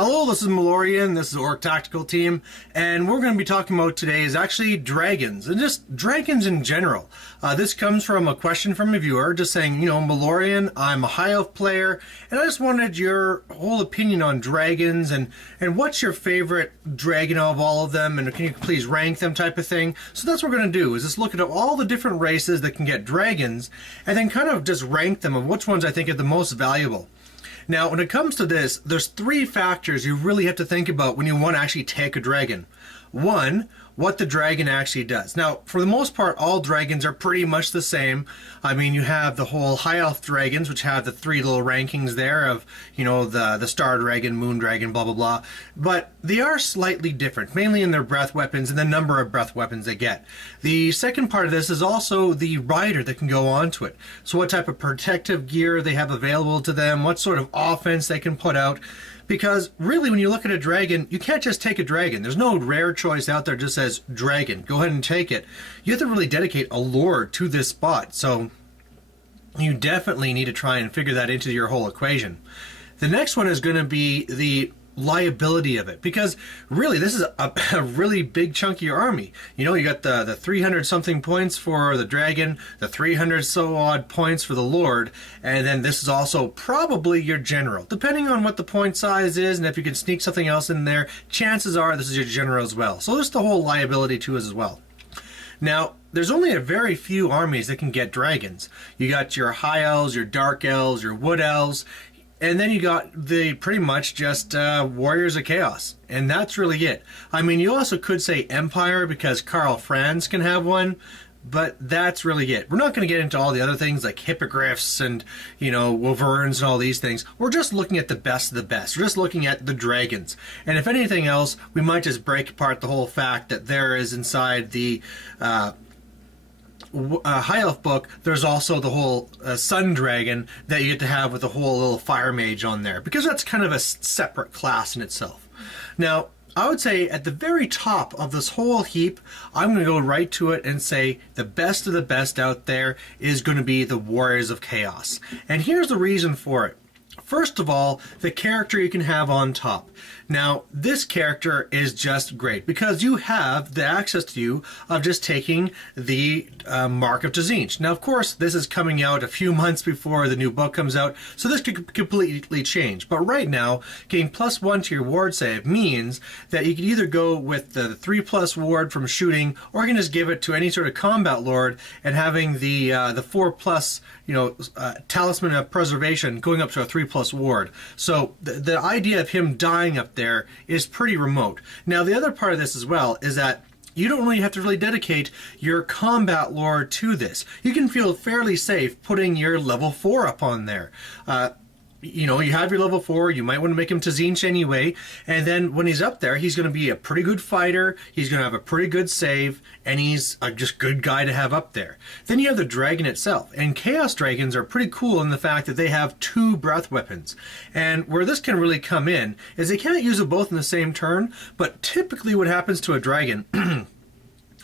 Hello, this is Malorian, this is Orc Tactical Team, and we're going to be talking about today is actually dragons, and just dragons in general. This comes from a question from a viewer, just saying, Malorian, I'm a high elf player, and I just wanted your whole opinion on dragons, and what's your favorite dragon of all of them, and can you please rank them type of thing. So that's what we're going to do, is just look at all the different races that can get dragons, and then kind of just rank them of which ones I think are the most valuable. Now, when it comes to this, there's three factors you really have to think about when you want to actually take a dragon. One, what the dragon actually does. Now, for the most part, all dragons are pretty much the same. I mean, you have the whole high elf dragons, which have the three little rankings there of, the star dragon, moon dragon, blah, blah, blah. But they are slightly different, mainly in their breath weapons and the number of breath weapons they get. The second part of this is also the rider that can go onto it. So what type of protective gear they have available to them, what sort of offense they can put out. Because really, when you look at a dragon, you can't just take a dragon. There's no rare choice out there that just says dragon. Go ahead and take it. You have to really dedicate a lord to this spot. So you definitely need to try and figure that into your whole equation. The next one is going to be the liability of it, because really this is a really big chunk of your army. You got the 300 something points for the dragon, the 300 so odd points for the lord, and then this is also probably your general, depending on what the point size is, and if you can sneak something else in there, chances are this is your general as well. So there's the whole liability to it as well. Now, there's only a very few armies that can get dragons. You got your high elves, your dark elves, your wood elves, and then you got the pretty much just Warriors of Chaos. And that's really it. I mean, you also could say Empire because Karl Franz can have one, but that's really it. We're not going to get into all the other things like Hippogriffs and, Wyverns and all these things. We're just looking at the best of the best. We're just looking at the dragons. And if anything else, we might just break apart the whole fact that there is inside the high elf book, there's also the whole sun dragon that you get to have with the whole little fire mage on there, because that's kind of a separate class in itself. Now, I would say at the very top of this whole heap, I'm going to go right to it and say the best of the best out there is going to be the Warriors of Chaos. And here's the reason for it. First of all, the character you can have on top. Now, this character is just great because you have the access to you of just taking the Mark of Tzeentch. Now, of course, this is coming out a few months before the new book comes out, so this could completely change. But right now, getting +1 to your ward save means that you can either go with the 3+ ward from shooting, or you can just give it to any sort of combat lord and having the 4+ talisman of preservation going up to a 3+ ward. So the idea of him dying up there is pretty remote. Now, the other part of this as well is that you don't really have to really dedicate your combat lore to this. You can feel fairly safe putting your level 4 up on there. You have your level 4, you might want to make him Tzeentch anyway, and then when he's up there, he's going to be a pretty good fighter, he's going to have a pretty good save, and he's a just good guy to have up there. Then you have the dragon itself, and Chaos Dragons are pretty cool in the fact that they have 2 breath weapons. And where this can really come in is they can't use it both in the same turn, but typically what happens to a dragon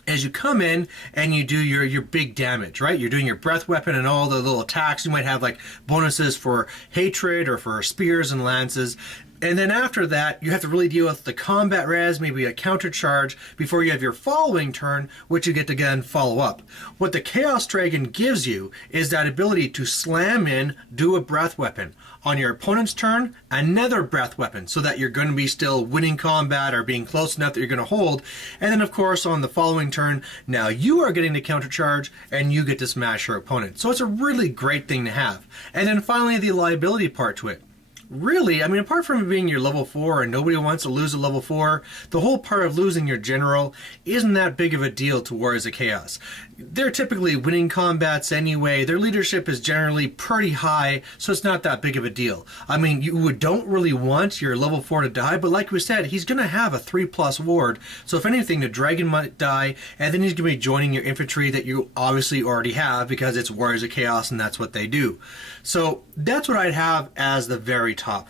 as you come in and you do your big damage, right? You're doing your breath weapon and all the little attacks. You might have like bonuses for hatred or for spears and lances. And then after that, you have to really deal with the combat res, maybe a counter charge, before you have your following turn, which you get to again follow up. What the Chaos Dragon gives you is that ability to slam in, do a breath weapon. On your opponent's turn, another breath weapon, so that you're going to be still winning combat or being close enough that you're going to hold. And then, of course, on the following turn, now you are getting to counter charge, and you get to smash your opponent. So it's a really great thing to have. And then finally, the liability part to it. Really, I mean, apart from being your level 4 and nobody wants to lose a level 4, the whole part of losing your general isn't that big of a deal to Warriors of Chaos. They're typically winning combats anyway, their leadership is generally pretty high, so it's not that big of a deal. I mean, you don't really want your level 4 to die, but like we said, he's going to have a 3+ ward, so if anything, the dragon might die, and then he's going to be joining your infantry that you obviously already have, because it's Warriors of Chaos and that's what they do. So that's what I'd have as the very top.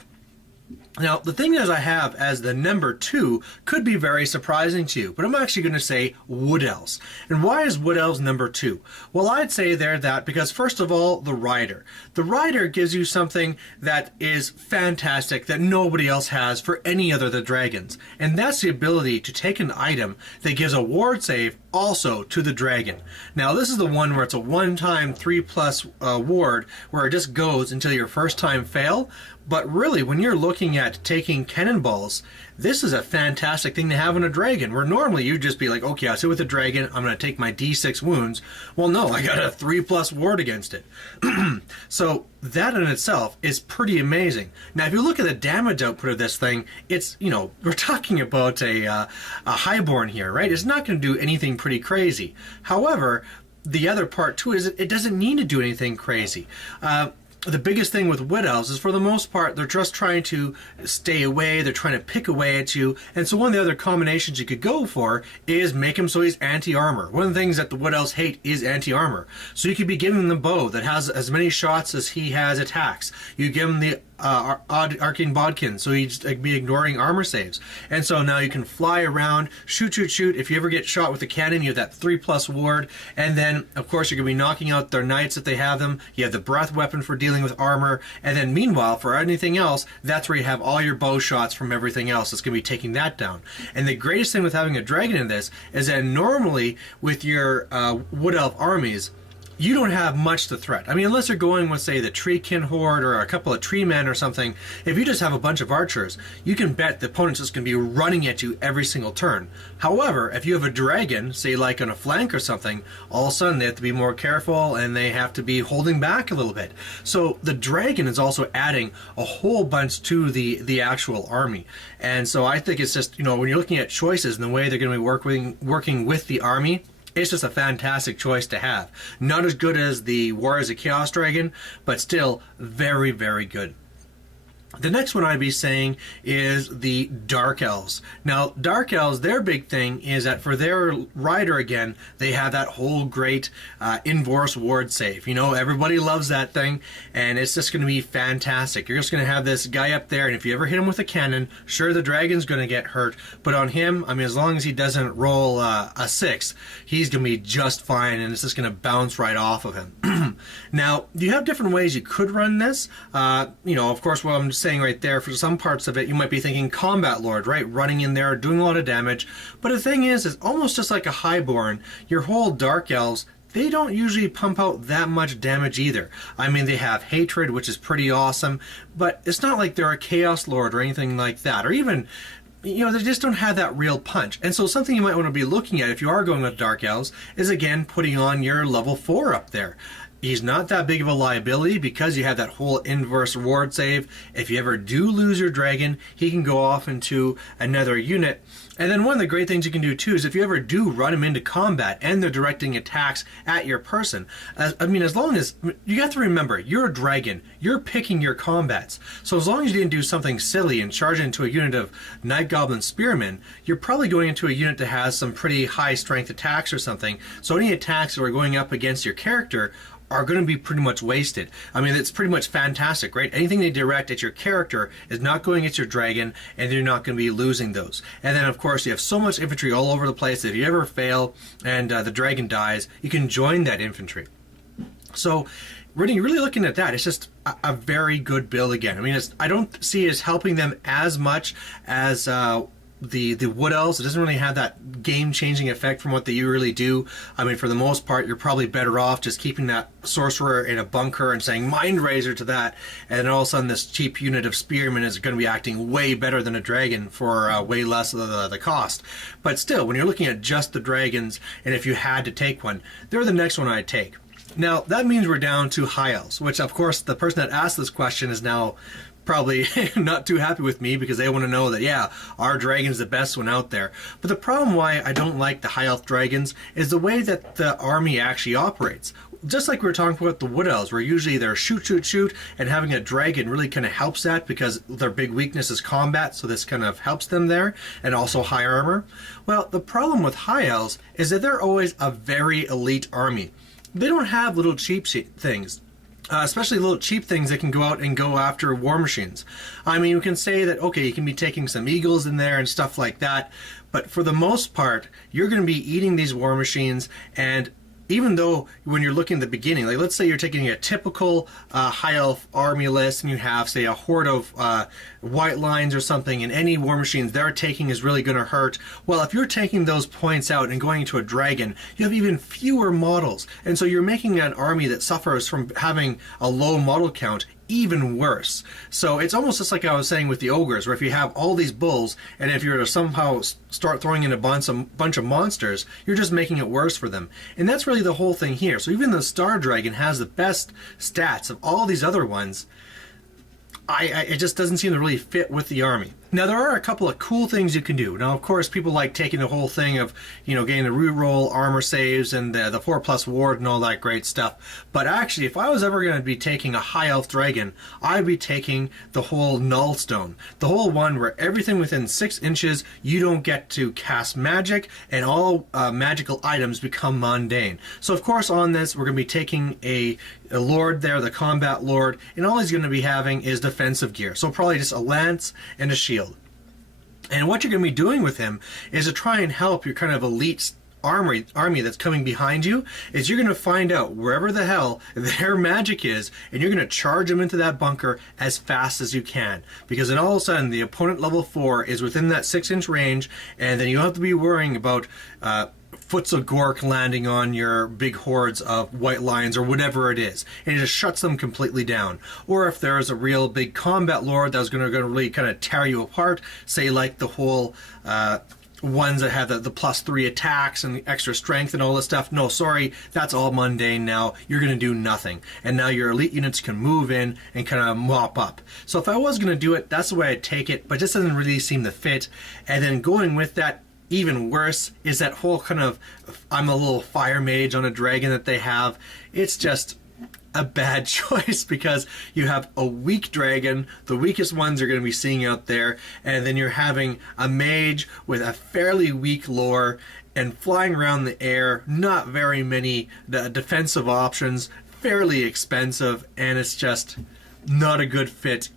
Now, the thing is I have as the number 2 could be very surprising to you, but I'm actually going to say Wood Elves. And why is Wood Elves number 2? Well, I'd say they're that because, first of all, the Rider. The Rider gives you something that is fantastic that nobody else has for any other of the dragons. And that's the ability to take an item that gives a ward save also to the dragon. Now, this is the one where it's a one-time 3+ ward where it just goes until your first time fail. But really, when you're looking at taking cannonballs, this is a fantastic thing to have on a dragon, where normally you'd just be like, okay, I'll sit with the dragon, I'm going to take my d6 wounds. Well, no, I got a 3+ ward against it. So that in itself is pretty amazing. Now, if you look at the damage output of this thing, it's, we're talking about a highborn here, right? It's not going to do anything pretty crazy. However, the other part too is it doesn't need to do anything crazy. The biggest thing with Wood Elves is, for the most part, they're just trying to stay away, they're trying to pick away at you, and so one of the other combinations you could go for is make him so he's anti-armor. One of the things that the Wood Elves hate is anti-armor. So you could be giving him the bow that has as many shots as he has attacks. You give him the arcane bodkin, so he'd be ignoring armor saves. And so now you can fly around, shoot. If you ever get shot with a cannon, you have that 3+ ward, and then of course you're going to be knocking out their knights if they have them. You have the breath weapon for dealing with armor, and then meanwhile, for anything else, that's where you have all your bow shots from everything else. It's going to be taking that down. And the greatest thing with having a dragon in this is that normally with your Wood Elf armies, you don't have much to threat. I mean, unless you're going with, say, the Treekin Horde or a couple of Tree Men or something, if you just have a bunch of archers, you can bet the opponent's just going to be running at you every single turn. However, if you have a dragon, say like on a flank or something, all of a sudden they have to be more careful and they have to be holding back a little bit. So the dragon is also adding a whole bunch to the actual army. And so I think it's just, when you're looking at choices and the way they're going to be working with the army, it's just a fantastic choice to have. Not as good as the Warriors of Chaos Dragon, but still very, very good. The next one I'd be saying is the Dark Elves. Now, Dark Elves, their big thing is that for their rider, again, they have that whole great inverse ward save. Everybody loves that thing, and it's just going to be fantastic. You're just going to have this guy up there, and if you ever hit him with a cannon, sure, the dragon's going to get hurt, but on him, I mean, as long as he doesn't roll a 6, he's going to be just fine, and it's just going to bounce right off of him. Now, you have different ways you could run this. Of course, what I'm saying right there, for some parts of it, you might be thinking Combat Lord, right? Running in there, doing a lot of damage. But the thing is, it's almost just like a Highborn. Your whole Dark Elves, they don't usually pump out that much damage either. I mean, they have Hatred, which is pretty awesome, but it's not like they're a Chaos Lord or anything like that, or even... they just don't have that real punch. And so something you might want to be looking at if you are going with Dark Elves is, again, putting on your level 4 up there. He's not that big of a liability because you have that whole inverse ward save. If you ever do lose your dragon, he can go off into another unit. And then one of the great things you can do too is if you ever do run him into combat and they're directing attacks at your person, as long as, you have to remember, you're a dragon, you're picking your combats. So as long as you didn't do something silly and charge into a unit of Night Goblin Spearmen, you're probably going into a unit that has some pretty high strength attacks or something. So any attacks that are going up against your character are going to be pretty much wasted. I mean, it's pretty much fantastic, right? Anything they direct at your character is not going at your dragon, and you're not going to be losing those. And then, of course, you have so much infantry all over the place that if you ever fail and the dragon dies, you can join that infantry. So, really looking at that, it's just a very good build again. I mean, I don't see it as helping them as much as... the Wood Elves. It doesn't really have that game-changing effect from what they really do. I mean, for the most part, you're probably better off just keeping that sorcerer in a bunker and saying Mind Razor to that, and then all of a sudden this cheap unit of spearmen is going to be acting way better than a dragon for way less of the cost. But still, when you're looking at just the dragons, and if you had to take one, they're the next one I'd take. Now, that means we're down to High Elves, which, of course, the person that asked this question is now probably not too happy with me because they want to know that, yeah, our dragon's the best one out there. But the problem why I don't like the High Elf dragons is the way that the army actually operates. Just like we were talking about the Wood Elves, where usually they're shoot, and having a dragon really kind of helps that because their big weakness is combat, so this kind of helps them there, and also high armor. Well, the problem with High Elves is that they're always a very elite army. They don't have little cheap things. especially little cheap things that can go out and go after war machines. I mean, you can say that, okay, you can be taking some eagles in there and stuff like that, but for the most part, you're going to be eating these war machines. And even though when you're looking at the beginning, like let's say you're taking a typical high elf army list and you have, say, a horde of white lines or something, and any war machines they're taking is really going to hurt. Well, if you're taking those points out and going into a dragon, you have even fewer models. And so you're making an army that suffers from having a low model count even worse. So it's almost just like I was saying with the ogres, where if you have all these bulls, and if you're to somehow start throwing in a bunch of monsters, you're just making it worse for them. And that's really the whole thing here. So even the Star Dragon has the best stats of all these other ones. It just doesn't seem to really fit with the army. Now, there are a couple of cool things you can do. Now, of course, people like taking the whole thing of, getting the reroll armor saves and the 4+ ward and all that great stuff. But actually, if I was ever going to be taking a high elf dragon, I'd be taking the whole null stone. The whole one where everything within 6 inches, you don't get to cast magic, and all magical items become mundane. So, of course, on this, we're going to be taking a lord there, the combat lord, and all he's going to be having is defensive gear. So probably just a lance and a shield. And what you're going to be doing with him is to try and help your kind of elite army that's coming behind you, is you're going to find out wherever the hell their magic is, and you're going to charge them into that bunker as fast as you can. Because then all of a sudden, the opponent level 4 is within that 6-inch range, and then you don't have to be worrying about foots of gork landing on your big hordes of white lions or whatever it is, and it just shuts them completely down. Or if there's a real big combat lord that's going to really kind of tear you apart, say like the whole ones that have the +3 attacks and the extra strength and all this stuff, no, sorry, that's all mundane now. You're going to do nothing. And now your elite units can move in and kind of mop up. So if I was going to do it, that's the way I'd take it, but it just doesn't really seem to fit. And then going with that, even worse, is that whole kind of I'm a little fire mage on a dragon that they have. It's just a bad choice, because you have a weak dragon, the weakest ones are going to be seeing out there, and then you're having a mage with a fairly weak lore and flying around the air, not very many defensive options, fairly expensive, and it's just not a good fit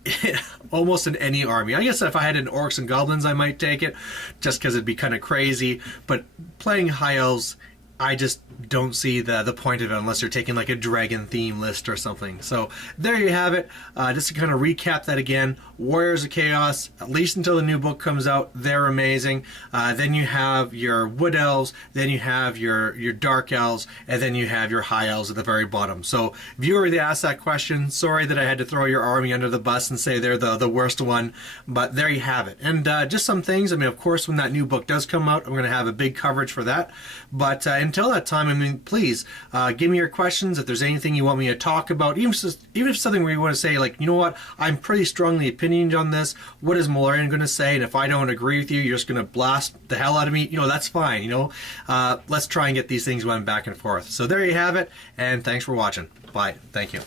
almost in any army. I guess if I had an orcs and goblins, I might take it, just because it'd be kind of crazy. But playing high elves, I just don't see the point of it unless you're taking like a dragon theme list or something. So there you have it. Just to kind of recap that again, Warriors of Chaos, at least until the new book comes out, they're amazing. Then you have your wood elves, then you have your dark elves, and then you have your high elves at the very bottom. So viewer that asked that question, sorry that I had to throw your army under the bus and say they're the worst one, but there you have it. And just some things, I mean, of course, when that new book does come out, I'm going to have a big coverage for that. But until that time, I mean, please give me your questions. If there's anything you want me to talk about, even if something where you want to say, like, you know what, I'm pretty strongly opinionated on this. What is Malorian going to say? And if I don't agree with you, you're just going to blast the hell out of me. That's fine. Let's try and get these things going back and forth. So there you have it. And thanks for watching. Bye. Thank you.